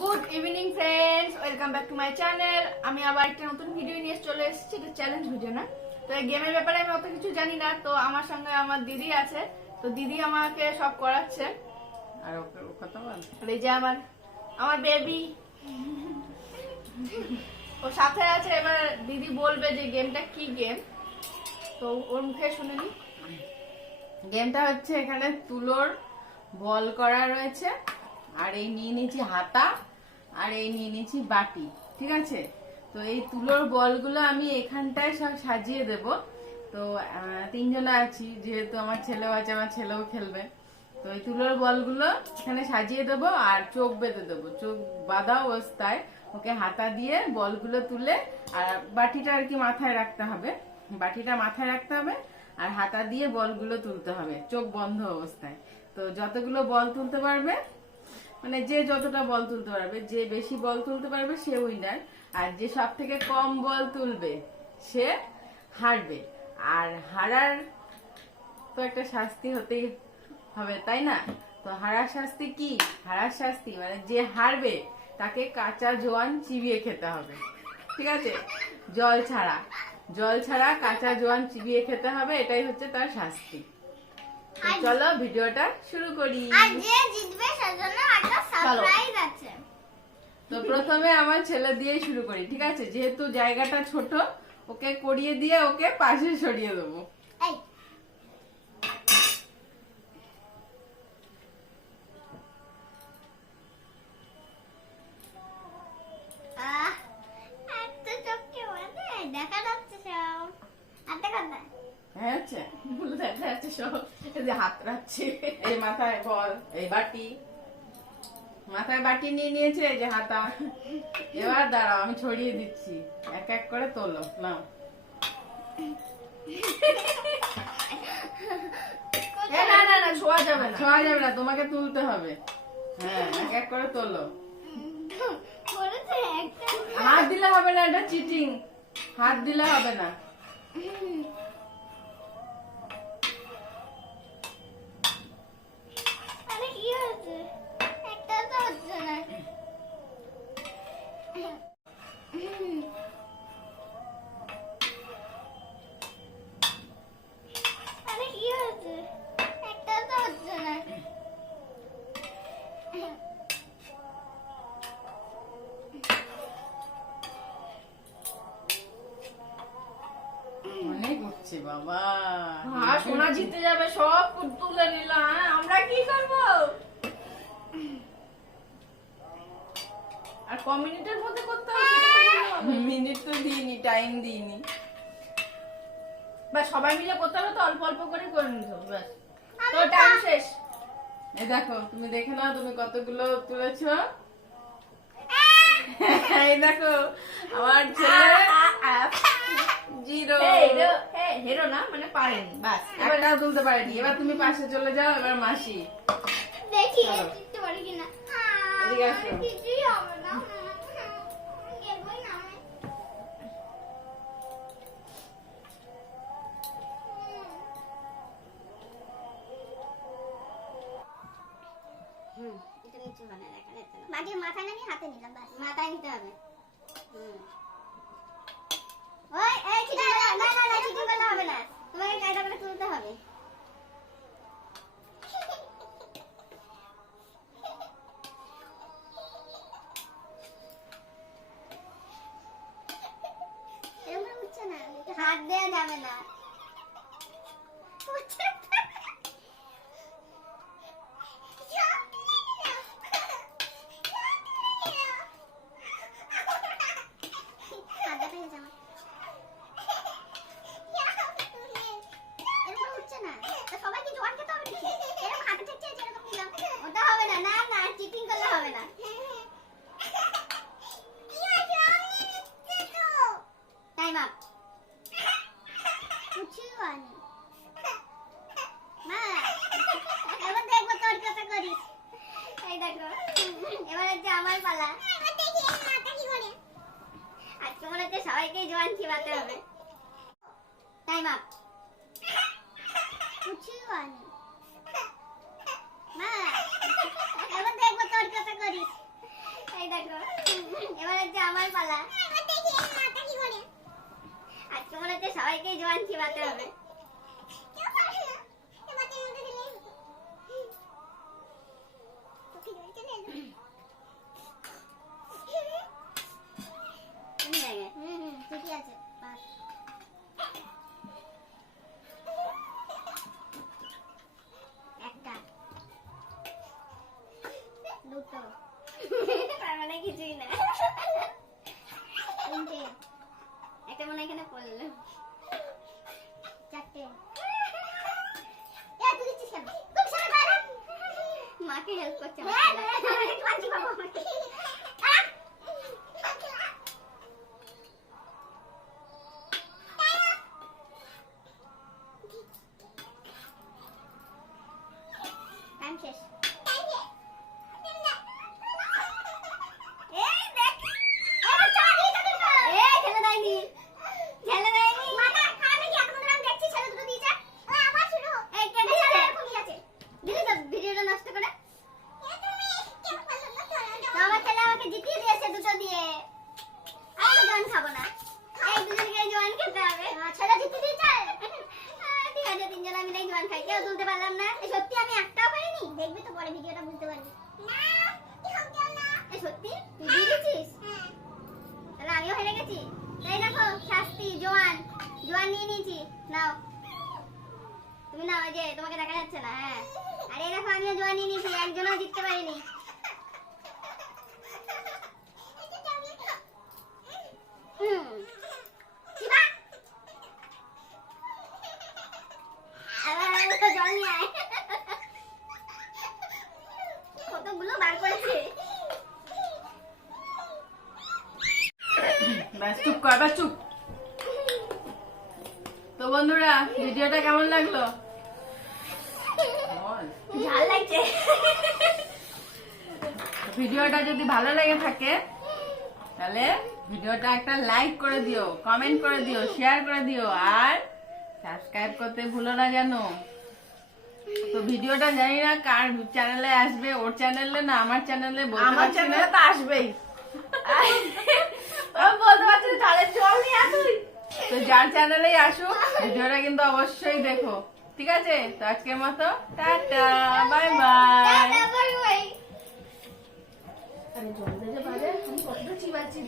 Good evening friends, welcome back to my channel. আমি আবার একটা নতুন ভিডিও নিয়ে চলে এসেছি। এটা চ্যালেঞ্জ ভিডিও না, তো এই গেমের ব্যাপারে আমি অত কিছু জানি না। তো আমার সঙ্গে আমার দিদি আছে, তো দিদি আমাকে সব করাচ্ছে। আর কথা বল, এই যে আমার বেবি ও সাথে আছে। এবার দিদি বলবে যে গেমটা কি গেম, তো ওর মুখে শুনে নি। গেমটা হচ্ছে এখানে তুলোর বল করা রয়েছে, আর এই নিয়ে নিয়েছি হাতা, আর এই নিয়ে নিয়েছি বাটি। ঠিক আছে, তো এই তুলোর বলগুলো আমি এখানটায় সব সাজিয়ে দেব। তো তিনজনে আছি, যেহেতু আমার ছেলেও আছে, আমার ছেলেও খেলবে। তো এই তুলোর বলগুলো এখানে সাজিয়ে দেবো আর চোখ বেঁধে দেবো। চোখ বাঁধা অবস্থায় ওকে হাতা দিয়ে বলগুলো তুলে, আর বাটিটা আর কি মাথায় রাখতে হবে, বাটিটা মাথায় রাখতে হবে, আর হাতা দিয়ে বলগুলো তুলতে হবে চোখ বন্ধ অবস্থায়। তো যতগুলো বল তুলতে পারবে, মানে যে যতটা বল তুলতে পারবে, যে বেশি বল তুলতে পারবে সে উইনার, আর যে সব থেকে কম বল তুলবে সে হারবে। আর হারার তো একটা শাস্তি হতেই হবে, তাই না? তো হারার শাস্তি কি? হারার শাস্তি মানে যে হারবে তাকে কাঁচা জোয়ান চিবিয়ে খেতে হবে। ঠিক আছে, জল ছাড়া কাঁচা জোয়ান চিবিয়ে খেতে হবে, এটাই হচ্ছে তার শাস্তি। চলো ভিডিওটা শুরু করি। তো প্রথমে আমার ছেলে দিয়ে শুরু করি। ঠিক আছে, যেহেতু জায়গাটা ছোট, ওকে করিয়ে দিয়ে ওকে পাশে সরিয়ে দেবো। হাত রাখছে, এই মাথায় বল, এই বাটি, মাথায় বাটি নিয়ে নিয়েছে, এই যে হাতা। এবার দাঁড়াও, আমি ছড়িয়ে দিচ্ছি, এক এক করে তোলো। নাও, না ছোঁয়া যাবে না, ছোঁয়া যাবে না, তোমাকে তুলতে হবে। হ্যাঁ, এক এক করে তোলো। হাত দিলে হবে না, এটা চিটিং। হাত দিলে হবে না। অনেক হচ্ছে বাবা। সোনা জিতে যাবে, সব তুলে নিলাম। আমরা কি করবো? আর ক মিনিটের মধ্যে করতে হবে? মিনিট তো দিইনি, টাইম দিইনি। বা সবাই মিলে করতে হবে, তো অল্প অল্প করে নিতে হবে, ব্যাস। তো টাইম শেষ। এই দেখো, তুমি দেখে নাও তুমি কতগুলো তুলেছো। এই দেখো, আমার ছেলে জিরো। হেরো না, মানে পারেনি, বাস। একটাও তুলতে পারেনি। এবার তুমি পাশে চলে যাও। এবার মাসি দেখি জিততে পারি কিনা। এদিকে আসো। কিছুই হবে না। গেলবই না আমি। এটা নিচে মানে দেখা যাচ্ছে না। বাটির মাথা না নিয়ে হাতে নিলাম, বাস। মাথায় নিতে হবে। ওই এই ঠিক আছে, না ঠিক করলে হবে না। তোমাকে কায়দা করে তুলতে হবে। হাত দেওয়া যাবে না। ওটা হবে না, না না, চিটিং করলে হবে না। Time up. এবার দেখবো তোর কথা করিস। এই দেখো, এবার হচ্ছে আমার পালা। আজকে মনে হচ্ছে সবাইকে জোয়ান চিবাতে হবে। Time up. এবার দেখবো তোর ঠিকই আছে বাস। একটা দুটো তার মানে কিছুই না। তিনটে একটা মনে হয় এখানে পড়লো। চারটে তুই দিচ্ছিস কেন? তুই সামনে বাইরে মাকে হেল্প করছে। টাইম শেষ। এই দেখ এই চালি চালি এই খেলে দেয়নি খেলে দেয়নি মাথা খারাপ কি এখন আমি দেখছি ছেলে দুটো দিয়েছে ওই আবার শুরু এই কেটে ছেলে এরকম আছে দিদি তো ভিডিওটা নষ্ট করে এ তুমি কেন পারলে না তো আমার ছেলে আমাকে জিতিয়ে দিয়েছে দুটো দিয়ে আমি জন খাবো না এই দুজনকে জোয়ান খেতে হবে ছেলে জিতিয়ে দিয়েছে ঠিক আছে তিনজন আমি নাই জোয়ান খাই কেউ তুলতে পারলাম না সত্যি আমি একটাও পারিনি দেখবি তো পরে ভিডিওটা বুঝতে পারবি না সত্যি তুই দিয়ে দিয়েছিস তাহলে আমিও হেরে গেছি তাই দেখো শাস্তি জোয়ান জোয়ান নিয়ে নিয়েছি নাও তুমি নাও এই যে তোমাকে দেখা যাচ্ছে না হ্যাঁ আরে দেখো আমিও জোয়ান নিয়ে নিয়েছি একজনও জিততে পারিনি শিবা আবার তো জল নিয়ে আয় কতগুলো বার করেছে ব্যাস চুপ কর, ব্যাস চুপ। তো বন্ধুরা ভিডিওটা কেমন লাগলো? বল। ঝাল লাগছে ভিডিওটা যদি ভালো লেগে থাকে তাহলে ভিডিওটা একটা লাইক করে দিও, কমেন্ট করে দিও, শেয়ার করে দিও আর সাবস্ক্রাইব করতে ভুলো না জানো। তো ভিডিওটা জানি না কার চ্যানেলে আসবে, ওর চ্যানেলে না আমার চ্যানেলে বলতে আমার পারছি না। চ্যানেলে তো আসবেই আমি বলতে পারছি না ঝালের জল নিয়ে আসুই তো যার চ্যানেলেই আসুক ভিডিওটা কিন্তু অবশ্যই দেখো, ঠিক আছে? তো আজকের মতো tata, bye bye. Bye bye আরে জল দিয়ে যে বাজে আমি কতটা চিবাচ্ছি